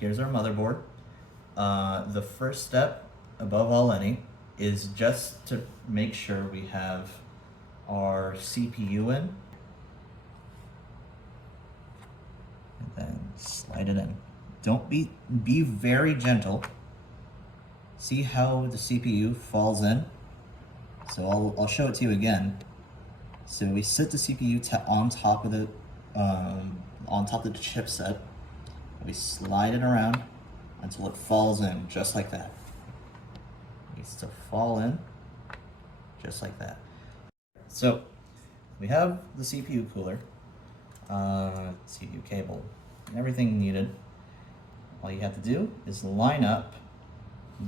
here's our motherboard. The first step, above all any, is just to make sure we have our CPU in. And then slide it in. Don't be very gentle. See how the CPU falls in? So I'll show it to you again. So we sit the CPU on top of the chipset. We slide it around until it falls in, just like that. It needs to fall in, just like that. So we have the CPU cooler, CPU cable, everything needed. All you have to do is line up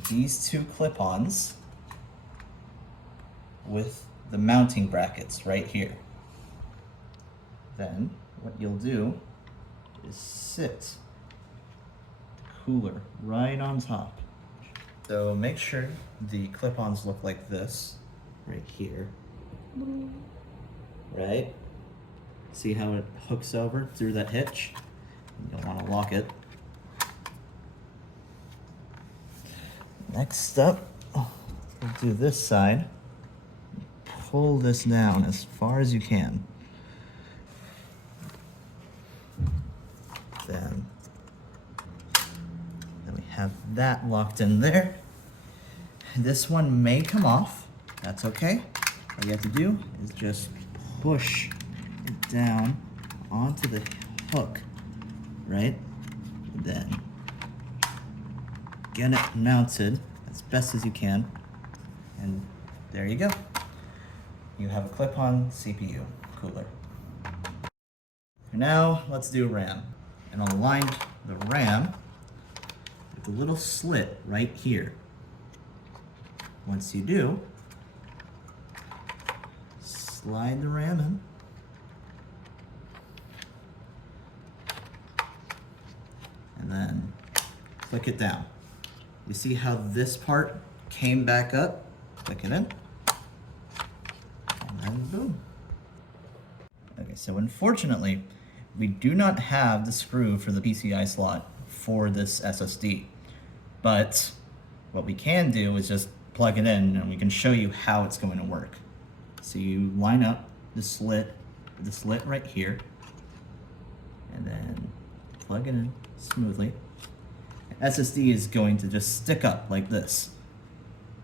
these two clip-ons with the mounting brackets right here. Then what you'll do is sit the cooler right on top. So make sure the clip-ons look like this right here. Right? See how it hooks over through that hitch? You'll want to lock it. Next up, we'll do this side. Pull this down as far as you can. Then we have that locked in there. This one may come off. That's okay. All you have to do is just push it down onto the hook, right? And then get it mounted as best as you can. And there you go. You have a clip-on CPU cooler. Now let's do RAM. And I'll align the RAM with a little slit right here. Once you do, slide the RAM in. And then click it down. You see how this part came back up? Click it in. And then boom. Okay, so unfortunately, we do not have the screw for the PCI slot for this SSD. But what we can do is just plug it in and we can show you how it's going to work. So you line up the slit right here and then plug it in smoothly. SSD is going to just stick up like this.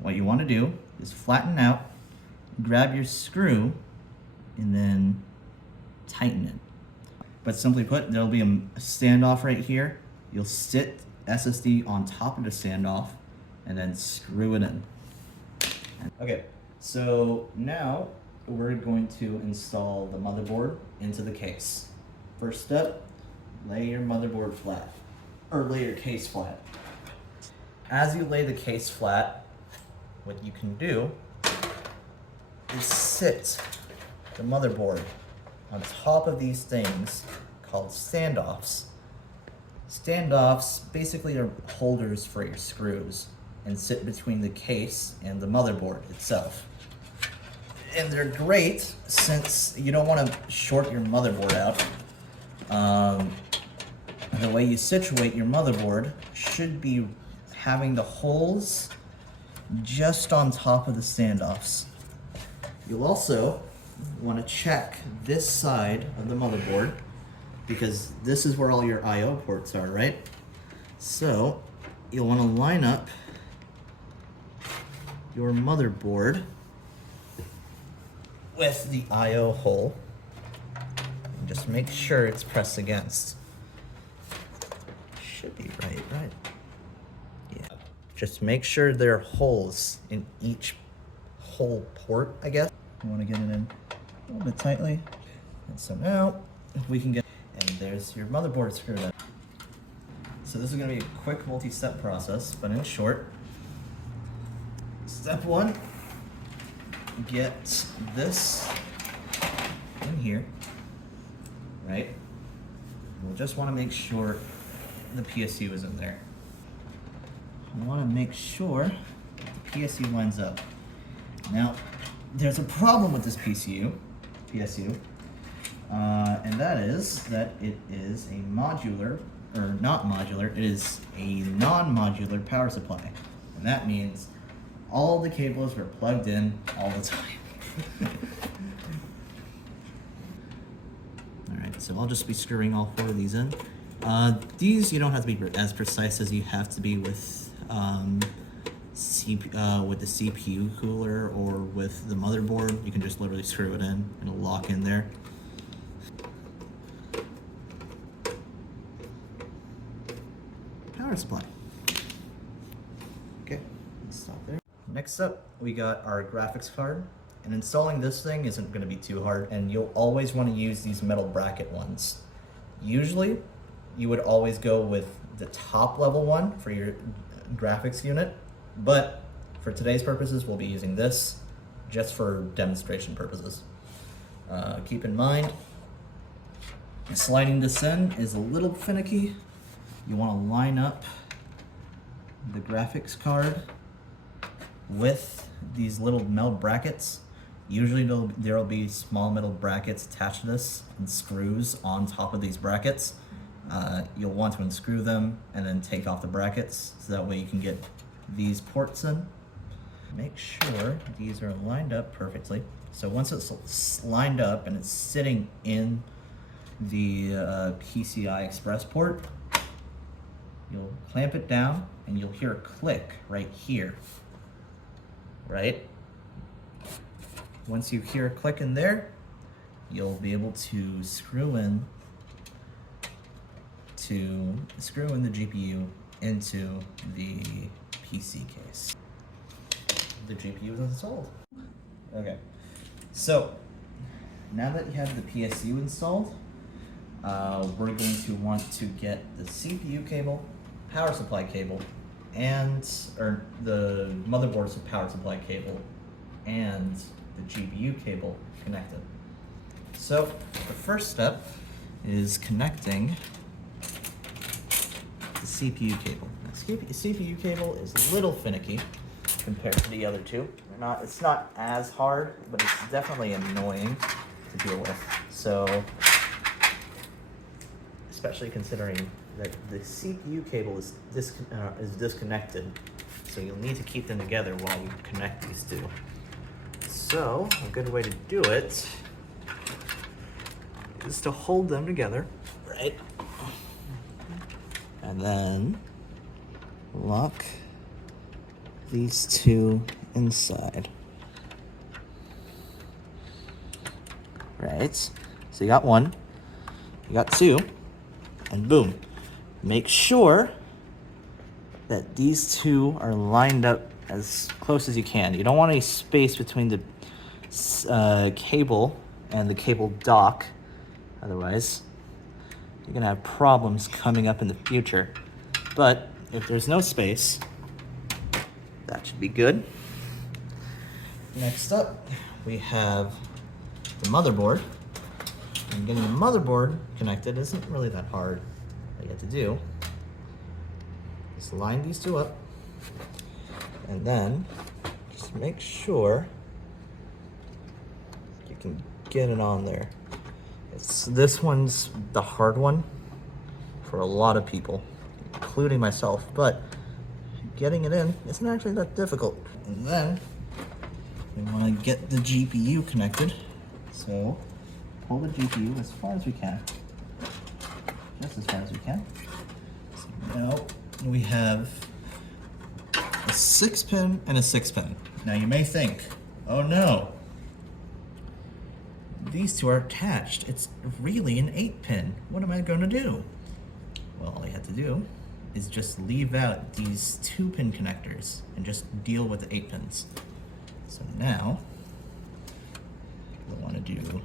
What you want to do is flatten out, grab your screw, and then tighten it. But simply put, there'll be a standoff right here. You'll sit SSD on top of the standoff and then screw it in. Okay, so now we're going to install the motherboard into the case. First step, lay your motherboard flat, or lay your case flat. As you lay the case flat, what you can do is sit the motherboard on top of these things called standoffs. Standoffs basically are holders for your screws and sit between the case and the motherboard itself. And they're great since you don't want to short your motherboard out. The way you situate your motherboard should be having the holes just on top of the standoffs. You'll also want to check this side of the motherboard because this is where all your I/O ports are, right? So you'll want to line up your motherboard with the I/O hole and just make sure it's pressed against. Should be right? Yeah. Just make sure there are holes in each hole port, I guess. You want to get it in a little bit tightly. And so now we can get, and there's your motherboard screwed in. So this is going to be a quick multi-step process, but in short, step one, get this in here, right? We'll just want to make sure the PSU is in there. I want to make sure the PSU lines up. Now, there's a problem with this PSU, and that is that it is a modular or not modular, it is a non-modular power supply. And that means all the cables were plugged in all the time. Alright, so I'll just be screwing all 4 of these in. These you don't have to be as precise as you have to be with with the CPU cooler or with the motherboard. You can just literally screw it in and it'll lock in there. Power supply. Okay, let's stop there. Next up, we got our graphics card. And installing this thing isn't going to be too hard, and you'll always want to use these metal bracket ones. Usually, you would always go with the top level one for your graphics unit, but for today's purposes, we'll be using this just for demonstration purposes. Keep in mind, sliding this in is a little finicky. You want to line up the graphics card with these little metal brackets. Usually there'll be small metal brackets attached to this and screws on top of these brackets. You'll want to unscrew them and then take off the brackets so that way you can get these ports in. Make sure these are lined up perfectly. So once it's lined up and it's sitting in the PCI Express port, you'll clamp it down and you'll hear a click right here, right? Once you hear a click in there, you'll be able to screw in the GPU into the PC case. The GPU is installed. Okay, so now that you have the PSU installed, we're going to want to get the CPU cable, power supply cable, or the motherboard's power supply cable, and the GPU cable connected. So the first step is connecting the CPU cable. Now, CPU cable is a little finicky compared to the other two. It's not as hard, but it's definitely annoying to deal with. So, especially considering that the CPU cable is disconnected, so you'll need to keep them together while you connect these two. So, a good way to do it is to hold them together, right? And then lock these two inside. Right? So you got one, you got two, and boom. Make sure that these two are lined up as close as you can. You don't want any space between the cable and the cable dock, otherwise you're gonna have problems coming up in the future. But if there's no space, that should be good. Next up, we have the motherboard. And getting the motherboard connected isn't really that hard. All you have to do is line these two up, and then just make sure you can get it on there. This one's the hard one for a lot of people, including myself, but getting it in isn't actually that difficult. And then we want to get the GPU connected, so pull the GPU as far as we can, just as far as we can. So now we have a 6-pin and a 6-pin. Now you may think, oh no, these two are attached. It's really an 8-pin. What am I going to do? Well, all you have to do is just leave out these 2-pin connectors and just deal with the 8 pins. So now we'll want to do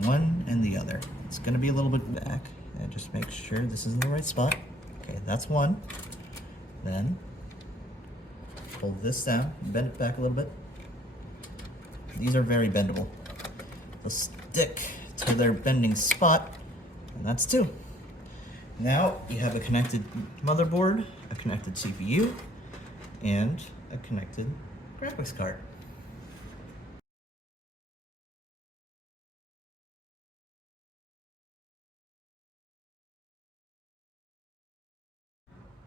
one and the other. It's going to be a little bit back, and just make sure this is in the right spot. Okay, that's one. Then pull this down, bend it back a little bit. These are very bendable. They'll stick to their bending spot, and that's 2. Now you have a connected motherboard, a connected CPU, and a connected graphics card.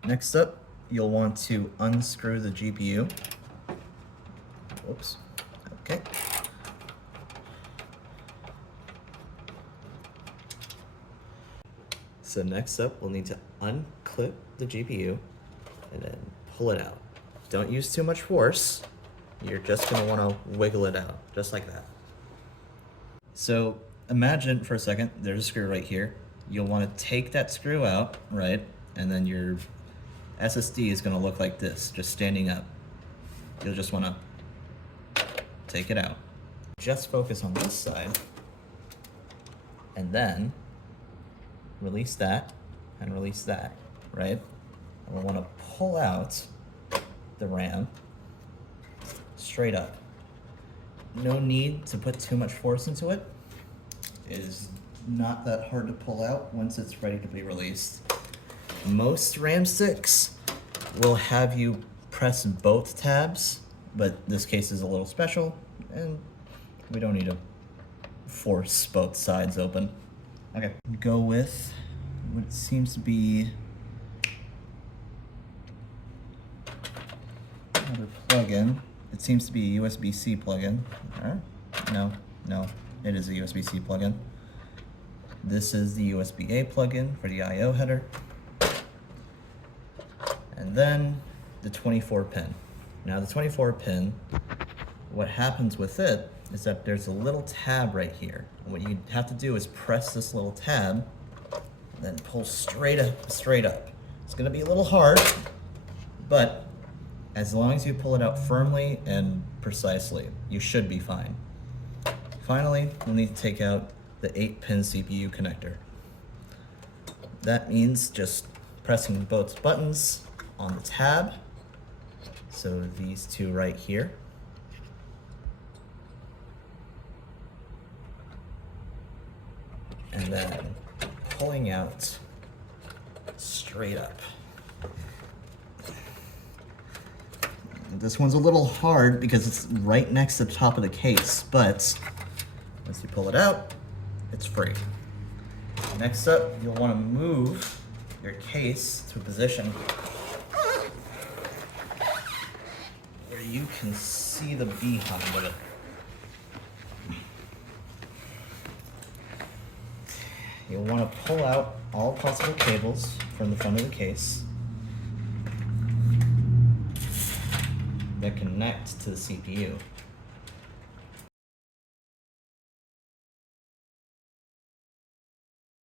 Next up, you'll want to unscrew the GPU. Whoops. Okay. So next up, we'll need to unclip the GPU and then pull it out. Don't use too much force. You're just gonna wanna wiggle it out, just like that. So imagine for a second, there's a screw right here. You'll wanna take that screw out, right? And then your SSD is gonna look like this, just standing up. You'll just wanna take it out. Just focus on this side, and then release that, and release that, right? And we wanna pull out the RAM straight up. No need to put too much force into it. It is not that hard to pull out once it's ready to be released. Most RAM sticks will have you press both tabs, but this case is a little special, and we don't need to force both sides open. Okay, go with what seems to be another plugin. It seems to be a USB-C plugin. No, it is a USB-C plugin. This is the USB-A plugin for the I/O header. And then the 24 pin. Now the 24 pin, what happens with it is that there's a little tab right here. What you have to do is press this little tab, and then pull straight up. It's gonna be a little hard, but as long as you pull it out firmly and precisely, you should be fine. Finally, you'll need to take out the 8-pin CPU connector. That means just pressing both buttons on the tab, so these two right here, and then pulling out straight up. This one's a little hard because it's right next to the top of the case, but once you pull it out, it's free. Next up, you'll want to move your case to a position where you can see the behind of it. You'll want to pull out all possible cables from the front of the case that connect to the CPU.